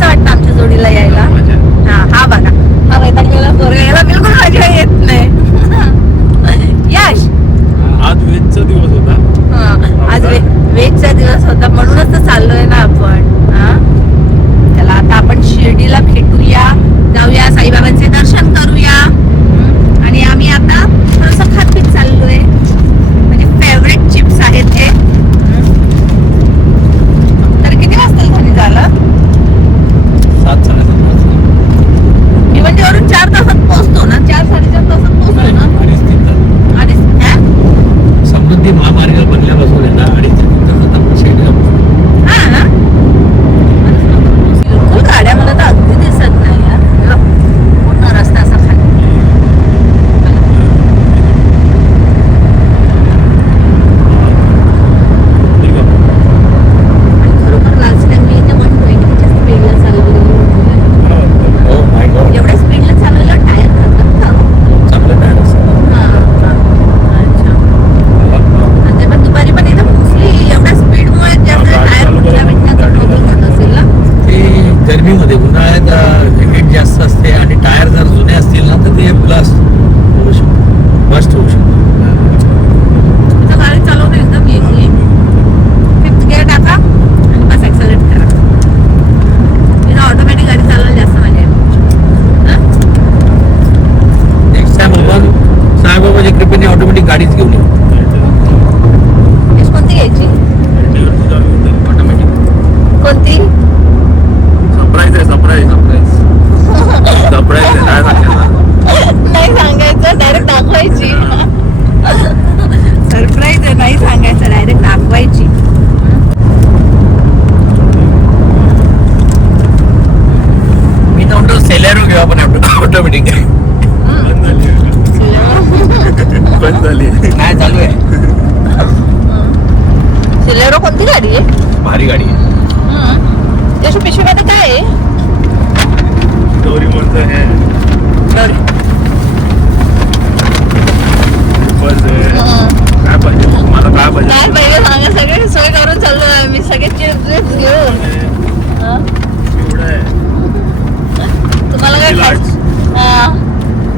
कसं वाटतं आमच्या जोडीला यायला? हा बघा, हा वैतागलेला पोरगा, याला बिलकुल मजा येत नाही. यश, आज वेजचा दिवस होता. आज वेजचा दिवस होता म्हणूनच तर चाललोय ना आपण. चला आता आपण शिर्डीला भेटूया, जाऊया, साईबाबांचे दर्शन करूया. आणि आम्ही आता थोडंसं खात-पीत चाललोय. म्हणजे फेवरेट चिप्स आहेत हे. तर किती वाजता घरी झालं? 7-7:30 वाजता. मी म्हणजे वरून 4 तासात पोहोचतो ना, 4-4.5 तासात पोहोचतो ना. 2.5-3 तास. आणि समृद्धी महामार्ग बनल्यापासून आहे ना 2.5-3 तासात आपण शिर्डीला पोहोचतो. हा ना, बिलकुल गाड्या मला तर अगदी दिसत नाही यार. पूर्ण रस्ता असा खाली. खरोखर लास्ट टाइम मी इथे 120च्या स्पीडला चालवली. Oh my God. एवढ्या स्पीडला चालवलं टायर खातात का? चांगलं टायर असतं. अच्छा. आणि पण दुपारी पण इथं मोस्टली एवढ्या स्पीडमुळे जास्त टायर कुठल्या भेटण्याचा प्रॉब्लेम होत असेल ना. ते गरमीमध्ये उन्हाळ्यात हीट जास्त असते आणि टायर जर जुने असतील ना तर ते ब्लास्ट होऊ शकतो, बस्ट होऊ शकतो. इथं गाडी चालवणं एकदम इझी. 5th गिअर टाका आणि बस ॲक्सेलरेट करा. इथं ऑटोमॅटिक गाडी चालवायला जास्त मजा येते. नेक्स्ट टाइम आपण साईबाबाच्या कृपेने ऑटोमॅटिक गाडीच घेऊन येऊ. कोणती घ्यायची? ऑटोमॅटिक. कोणती? सरप्राईज आहे, सरप्राईज सरप्राईज आहे, काय सांगायचं? नाही सांगायचं, डायरेक्ट दाखवायची. सरप्राईज आहे, नाही सांगायचं, डायरेक्ट दाखवायची. मी तर म्हणतो सेलेरो घेऊ आपण ऑटोमॅटिक. बंद झाली नाही, चालू आहे. सिलेरो कोणती गाडी आहे? भारी गाडी आहे. त्याच्या पिशवीमध्ये काय आहे? डोरेमोनचं हे काय पाहिजे मला, काय पाहिजे? काय पाहिजे सांगा, सगळे सोय करून चाललोय मी, सगळे चिप्स घेऊन. एवढं आहे. तुम्हाला काय खायचं?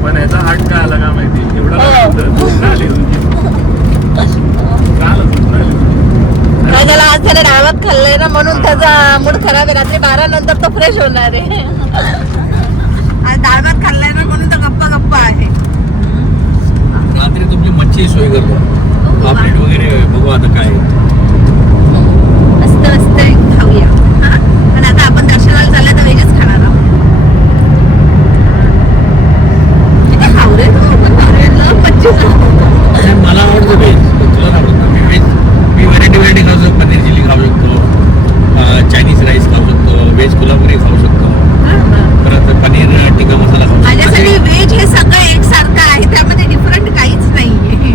पण याचा हाट काय आला का माहिती? एवढा त्याला आज त्याला डाळभात खाल्लंय ना म्हणून त्याचा मूड खराब आहे. रात्री 12 नंतर तो फ्रेश होणार आहे. आज डाळभात खाल्लाय ना म्हणून तो गप्पा आहे. रात्री तुमची मच्छी सोय करतो, पापलेट वगैरे बघू आता काय. मस्त मस्त खाऊया. पण आता आपण दर्शनाला चाललं तर वेगळंच खाणार आहोत. किती खाऊ रे मच्छी. मला आवडतं व्हेज, तुला आवडतं. मी व्हरायटी खाऊ शकतो. पनीर चिली खाऊ शकतो, चायनीज राईस खाऊ शकतो, व्हेज कोल्हापुरी खाऊ शकतो, परत पनीर टिक्का मसाला खाऊ शकतो. माझ्यासाठी व्हेज हे सगळं एकसारखं आहे, त्यामध्ये डिफरंट काहीच नाहीये.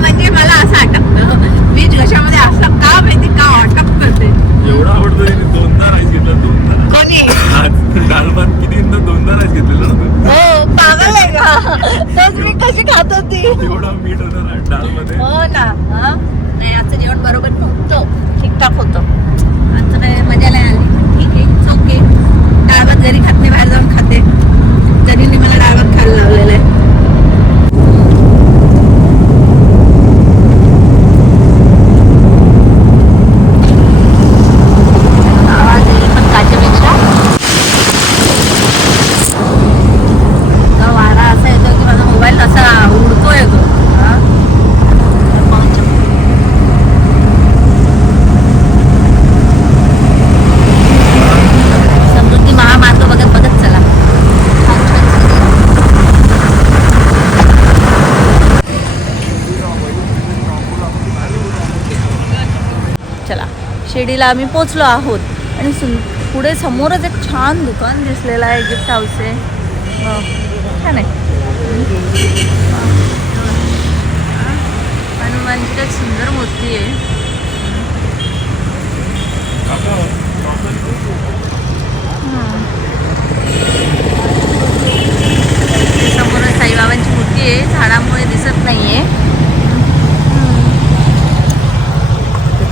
म्हणजे मला असं अटकतं व्हेज कशामध्ये असं का माहिती का अटकतं ते. एवढं आवडतं. 2दा राईस घेतला, 2दा. कोणी? दाल भात किती 2दा राईस घेतलेला ना. हो, पागल आहे का? तोच मी कशी खात होती. एवढा मीठ होतं दाल मध्ये. हो ना. नाही, आजचं जेवण बरोबर नव्हतं, ठीकठाक होतं. आजचं काय मजा नाही आली. ठीक आहे, ओके. डाळ भात घरी खात नाही, बाहेर जाऊन खाते. जरीने मला डाळ भात खायला लावलेलं आहे. आवाज येईल पण काचेपेक्षा वारा असा येतो की माझा मोबाईल असा उडतोय तो. समृद्धी महामार्ग बघत चला. चला, शिर्डीला आम्ही पोचलो आहोत आणि पुढे समोरच एक छान दुकान दिसलेलं आहे, गिफ्ट हाऊस आहे. छान आहे. हनुमानची काय सुंदर मूर्ती आहे. समोर साईबाबांची मूर्ती आहे, झाडामुळे दिसत नाहीये.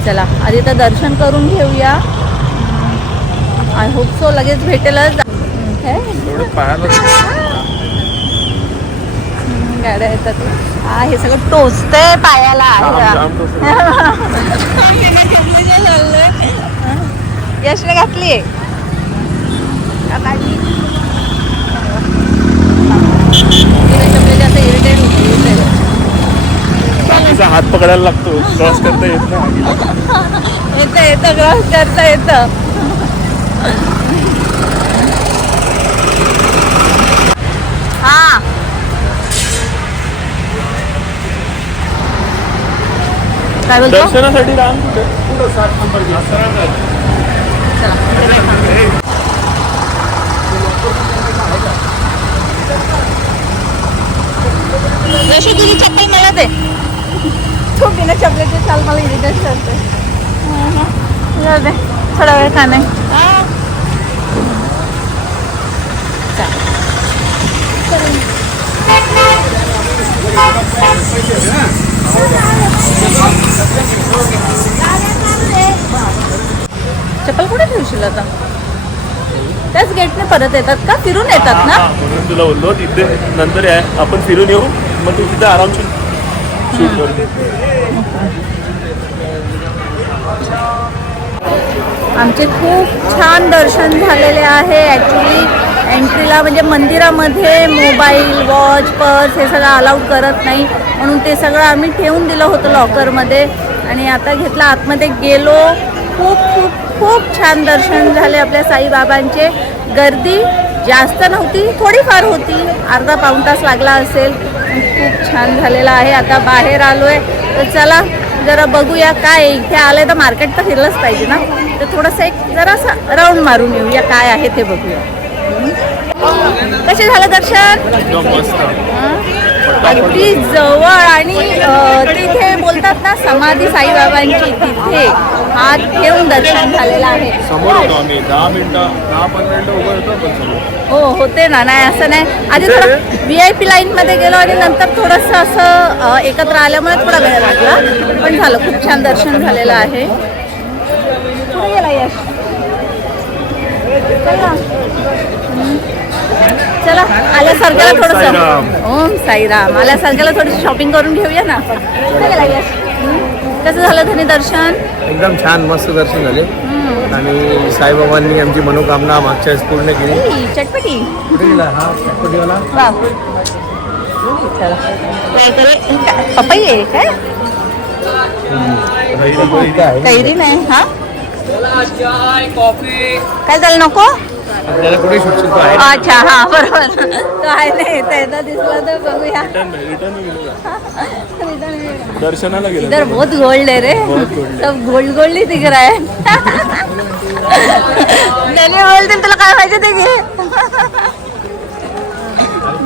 चला आधी तर दर्शन करून घेऊया. आय होप सो लगेच भेटेलच. एवढं पाहायला गाड्या येतात. हा हे सगळं टोचतंय पायाला. यशने घातली असं इरिटेट होते. हात पकडायला लागतो, क्रॉस करता येत नाही. येतं क्रॉस करता येतं. हा काय बोलतो? दर्शनासाठी रांग कुठे? 7 नंबर जशी तुझी चप्पल मिळत आहे. तू बिना चपलेची चाल मला इरिटेट करते. जाऊ दे, थोडा वेळ खाणे. चप्पल कुठे ठेवशील आता? त्याच गेटने परत येतात का? फिरून येतात ना? म्हणून तुला बोललो तिथे नंतर आपण फिरून येऊ, मग तू तिथे आरामशीर शूट कर. आमचे खूप छान दर्शन झालेले आहे. ॲक्च्युली एंट्रीला म्हणजे मंदिरामध्ये मोबाईल, वॉच, पर्स हे सगळं अलाउड करत नाही, म्हणून ते सगळं आम्ही ठेवून दिलं होतं लॉकरमध्ये. आणि आता घेतलं, आतमध्ये गेलो. खूप खूप खूप छान दर्शन झाले आपल्या साईबाबांचे. गर्दी जास्त नव्हती, थोडीफार होती, अर्धा पाऊण तास लागला असेल. खूप छान झालेलं आहे. आता बाहेर आलो आहे, तर चला जरा बघूया काय. इथे आलं आहे तर मार्केट तर फिरलंच पाहिजे ना, तर थोडंसं एक जरासं राऊंड मारून येऊया, काय आहे ते बघूया. कसे झालं दर्शन? अगदी जवळ. आणि तिथे बोलतात ना समाधी साईबाबांची, तिथे हात ठेवून दर्शन झालेलं आहे. समोर होतो आम्ही 10-15 मिनिटं उभं होतो. हो होते ना, नाही असं नाही. आधी थोडं VIP लाईनमध्ये गेलो आणि नंतर थोडंसं असं एकत्र आल्यामुळे थोडा वेळ लागला, पण झालं. खूप छान दर्शन झालेलं आहे. कुठे गेला यश? चला आल्यासारख्याला थोडंसं, ओम साईराम, आल्यासारख्याला थोडीशी शॉपिंग करून घेऊया ना. कुठे गेला यश? कसं झालं धनी दर्शन? एकदम छान मस्त दर्शन झाले. आणि साईबाबांनी आमची मनोकामना मागच्या वेळेस पूर्ण केली. चटपटी कुठे गेला हा चटपटीवाला? वा, चला पपई आहे काय? कैरी नाही. हा काय झालं, नको? आपल्याला कुठे सुटशील तो आहे. अच्छा हा बरोबर, तो आहे नाही. एकदा दिसला तर बघूया. दर्शनाला गेलो. इधर बहुत गोल्ड है रे, सब गोल्ड गोल्ड ही दिख रहा है. त्याने बोलतील तुला काय पाहिजे ते घे.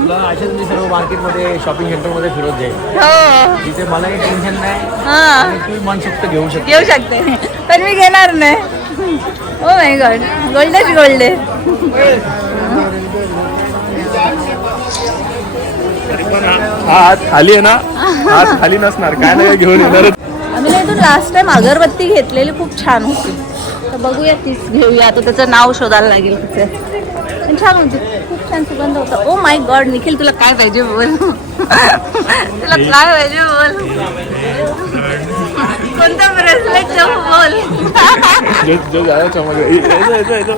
तुला असेच मी सर्व मार्केटमध्ये शॉपिंग सेंटरमध्ये फिरत जाईल. हो तिथे मलाही टेन्शन नाही. हा तू मनसोक्त घेऊ शकते. घेऊ शकते, पण मी घेणार नाही. ओ माय गॉड, गोल्डच गोल्ड आहे. हात खाली आहे ना, हात खाली नसणार, काय नाही घेऊन येणार. आम्ही नाही, लास्ट टाइम अगरबत्ती घेतलेली खूप छान होती, तर बघूया तीच घेऊया. आता त्याचं नाव शोधायला लागेल तिचे. पण छान होती, खूप छान सुगंध होता. ओ माय गॉड निखिल, तुला काय पाहिजे बोल. तुला काय पाहिजे बोल. कोणतं ब्रेसलेट बोल.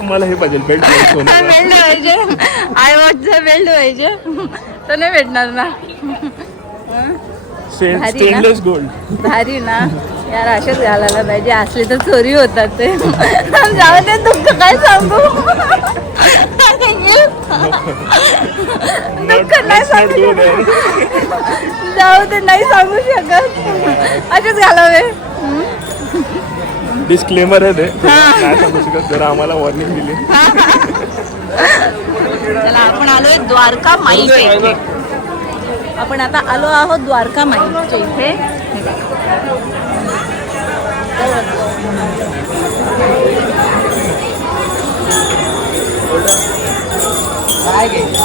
मला हे पाहिजे, बेल्ट पाहिजे. आय वॉचचं बेल्ट पाहिजे, तर नाही भेटणार ना. स्टेनलेस गोल्ड भारी ना यार, असेच घालायला पाहिजे. असले तर चोरी होतात ते. जाऊ दे, दुःख काय सांगू. दुःख नाही सांगू शकत. जाऊ दे, नाही सांगू शकत. असेच घालावे. डिस्क्लेमर आहे ते, नाही सांगू शकत. जरा आम्हाला वॉर्निंग दिली. चला आपण आलोय द्वारका माईच्या इथे. आपण आता आलो आहोत द्वारका माईच्या इथे.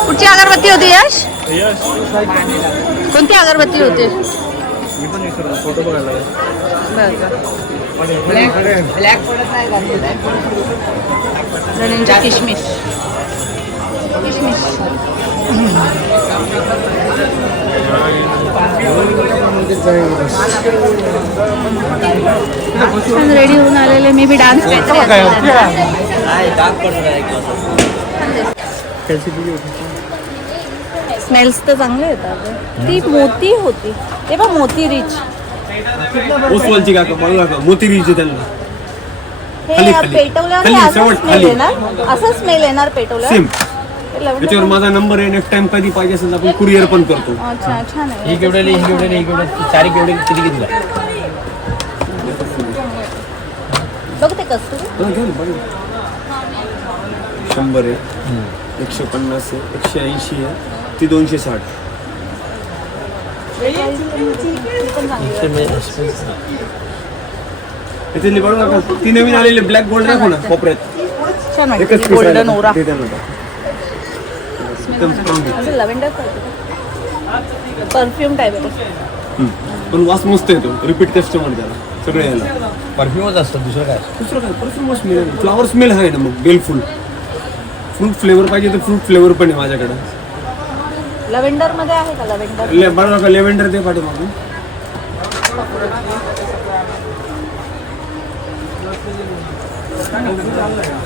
कुठची अगरबत्ती होती यश? कोणती अगरबत्ती होती? फोटो बघायला. ब्लॅक पडत नाही का किशमिश रेडी होऊन आलेले मी बी डान्स स्मेल्स तर चांगले येतात. ती मोती होती ते बघ, मोती रिच. ओसवालची काका बघू काका मोती बीज त्यांना हे पेटवल्यावर असं स्मेल येणार, असं स्मेल येणार पेटवल्यावर. सेम त्याच्यावर माझा नंबर आहे. नेक्स्ट टाइम कधी पाहिजे असेल तर आपण कुरिअर पण करतो. अच्छा छान आहे. ही केवढे ही केवढे ही केवढे चारी केवढे किती कितीला बघ ते कस्तुरी 100 आहे, 150 आहे, 180 आहे, ती 260. त्याच्यातली बघू नका ती नवीन आलेली ब्लॅक गोल्ड दाखव ना कोपऱ्यात. छान एकच वाटते piece गोल्डन आहे. ओरा. ते त्यांना टाक. एकदम strong आहे. असं लव्हेंडर परफ्यूम टाईप आहे. पण वास मस्त येतो. रिपीट कस्टमर त्याला सगळे यायला. परफ्यूमच असतं दुसरं काय. दुसरं काय परफ्यूम स्मेल, फ्लॉवर स्मेल आहे ना. मग बेलफुल फ्रूट फ्लेवर पाहिजे तर फ्रूट फ्लेवर पण आहे माझ्याकडे. लव्हेंडर मध्ये आहे का लव्हेंडर? बघा का लेव्हेंडर ते पाठव मग.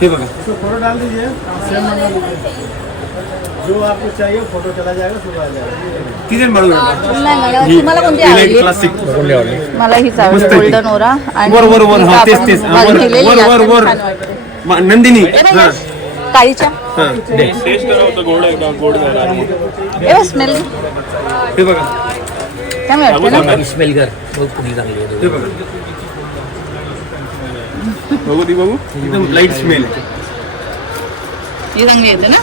हे बघा फोटो डाल दीजिए, जो आपको चाहिए फोटो चला जाएगा, सुबह आ जाएगा. ती जर बघू नका. नाही मला तुम्हाला कोणती आवडली? क्लासिक मला हीच आवडली मस्त आहे ती. गोल्डन ओरा. आणि वर वर वर ही हा आपण तेच तेच बाजू वर केलेली वर आहे, वर वर छान वाटते. नंदिनी हा काळीच्या हा दे. ए स्मेल हे बघा चांगली वाटते ना. स्मेल कर बघ कुठली चांगली आहे. हे बघा बघू ती बघू एकदम लाईट स्मेल आहे. ही चांगली येते ना.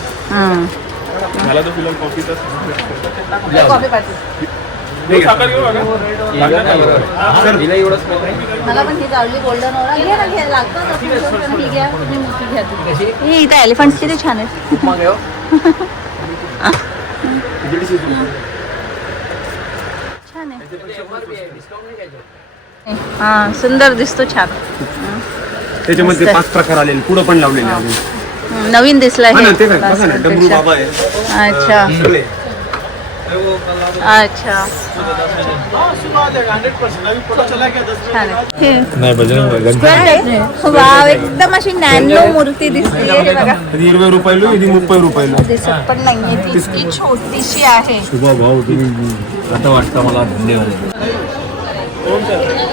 मला तो फिलहाल कॉफी कॉफी पार्टी मला पण ही आवडली गोल्डन ओरा. घे ना, घे लागतं. ही घ्या, तुम्ही मोठी घ्या ती. ही इथं एलिफंट किती छान आहेत. छान आहे. हा सुंदर दिसतो, छान. त्याच्यामध्ये मस्त. 5 प्रकार आलेले पुढं पण लावलेले अजून. नवीन दिसलाय हा हे ना ते काय बघा ना डमरू बाबा आहे. अच्छा सगळे. अच्छा छान आहे. नाही बजरंग Square आहे. वाव, एकदम अशी नॅनो मूर्ती दिसते. हे बघा, ఇది 20 రూపాయలు ఇది 30 రూపాయలు. दिसत पण नाहीये, ती इतकी छोटीशी आहे. शुभा भाऊ तुम्ही आता वाटतं मला धन्यवाद.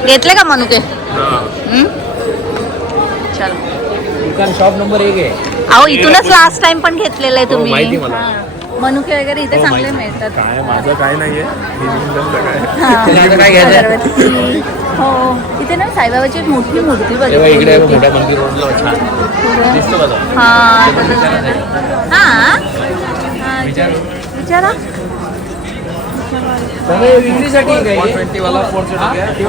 घेतले का मनुके? चलो. दुकान शॉप नंबर 1 आहे. अहो इथूनच लास्ट टाइम पण घेतलेलं आहे तुम्ही. माहिती मला. हा. मनुके वगैरे इथे चांगले मिळतात. काय माझं काय नाहीये, हा. तुला काय घ्यायचंय? अगरबत्ती. हो इथे ना साईबाबाची एक मोठी मूर्ती तेव्हा बघितली इकडे होती. मोठ्या मंदिर रोडला छान दिसतो बघा. हा हा विचारा. विक्रीसाठी 120 वाला 450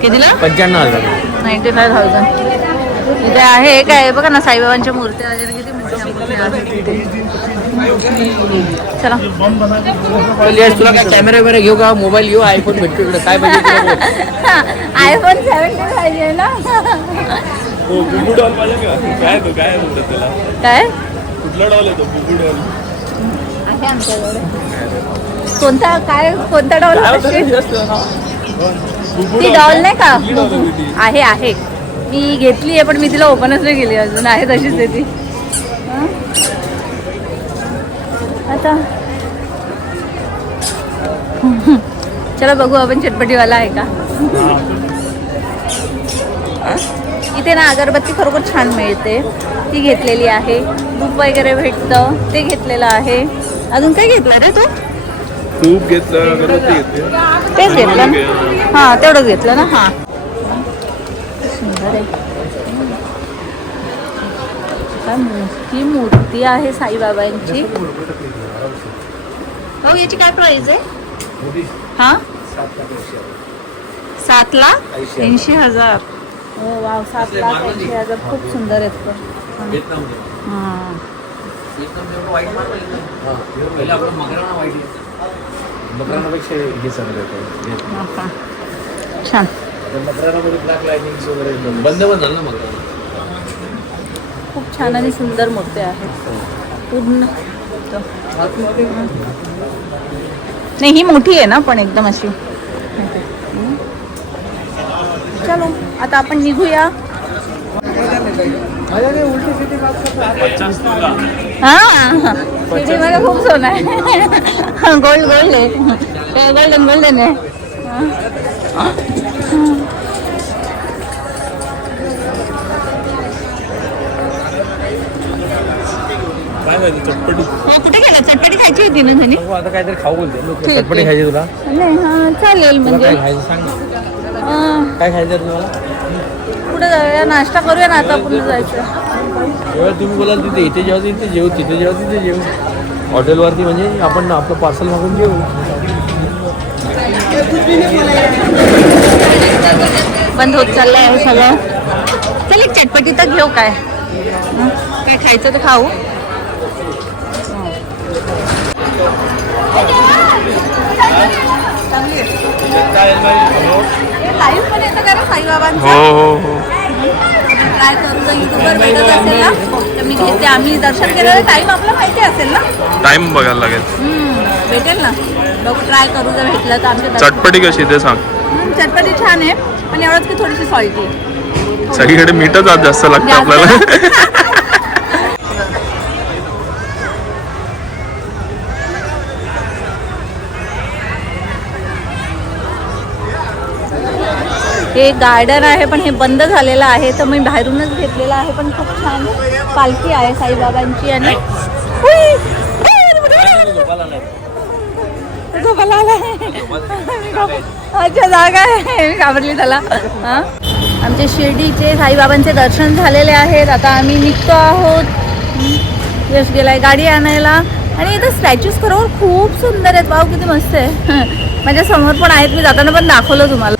कितीला? 95,000. 95,000. इथे आहे काय बघा ना, साईबाबांच्या मूर्त्या वगैरे किती मोठ्या मोठ्या आहेत तिथे. चला. तुला काय कॅमेरा वगैरे घेऊ का, मोबाईल घेऊ, आयफोन भेटतो इकडे काय पाहिजे. आयफोन 17 पाहिजे ना. बुबू डॉल पाहिजे का? काय म्हणतात त्याला? काय कुठला डॉल आहे तो? बुबू डॉल आहे आमच्याकडे. कोणता डॉल? ती डॉल नाही का? आहे आहे, मी घेतली आहे पण मी तिला ओपनच नाही केली अजून. आहे तशीच आहे ती. आता चला बघू आपण चटपटीवाला आहे का. इथे ना अगरबत्ती खरोखर छान मिळते, ती घेतलेली आहे. धूप वगैरे भेटतं, ते घेतलेलं आहे. अजून काय घेतलं रे तू? तूप घेतलं, अगरबत्ती घेतली. तेच घेतलं ना. हां तेवढंच घेतलं ना. हां सुंदर आहे. काय मोठी मूर्ती आहे साईबाबांची. हो याची काय प्राइस आहे? हां 7,80,000. हो वाव, 7,80,000. खूप सुंदर आहेत पण. हां एकदम जेवढं वाईट मार्बल येतं पहिले आपलं मकराना वाईट येतं. मकरानापेक्षा हे चांगलं येतं. छान. मकरानामध्ये ब्लॅक लायटिंग्स वगैरे एकदम बंद पण झालं ना मकराना. खूप छान आणि सुंदर मूर्ती आहे पूर्ण. नाही ही मोठी आहे ना पण एकदम अशी. चलो आता आपण निघूया. हा सिटी मध्ये खूप सोनं आहे. गोल्ड आहे गोल्डन आहे. काय माहिती चटपटी. हो कुठे गेला? चटपटी खायची होती ना धनी. आता काहीतरी खाऊ बोलते लोक. ठीक चटपटी आहे. खायची तुला? नाही हा चालेल तुला म्हणजे काय खायचं सांग. काय खायचं तुम्हाला? पुढे जाऊया नाश्ता करूया ना आता पुढे जायचं. जेव्हा तुम्ही बोलाल तिथे इथे जेव्हा तिथे जेवू तिथे जेव्हा तिथे जेवू. हॉटेलवरती म्हणजे आपण आपलं पार्सल मागून घेऊ. बंद होत चाललंय आहे सगळं. चल एक चटपटी तर घेऊ काय काय खायचं तर खाऊ. लाईव्ह पण येतं का रे साईबाबांचं? हो. ट्राय करू जर युट्यूबवर भेटत असेल ना तर मी घेते. आम्ही दर्शन केलेलं टाईम आपला माहिती असेल ना. टाइम बघायला लागेल. भेटेल ना. बघू ट्राय करू जर भेटलं तर आमच्या दर्शन. चटपटी कशी ते सांग. चटपटी छान आहे पण एवढंच की थोडीशी सॉल्टी आहे. सगळीकडे मीठच आज जास्त लागतं आपल्याला. हे गार्डन आहे पण हे बंद झालेलं आहे तर मी बाहेरूनच घेतलेलं आहे. पण खूप छान पालखी आहे साईबाबांची. आणि अच्छा जागा आहे. मी घाबरली त्याला. हां आमचे शिर्डीचे साईबाबांचे दर्शन झालेले आहेत. आता आम्ही निघतो आहोत. यश गेलाय गाडी आणायला. आणि इथं स्टॅच्यूज खरोखर खूप सुंदर आहेत. वाव किती मस्त आहे. माझ्या समोर पण आहेत. मी जाताना पण दाखवलं तुम्हाला.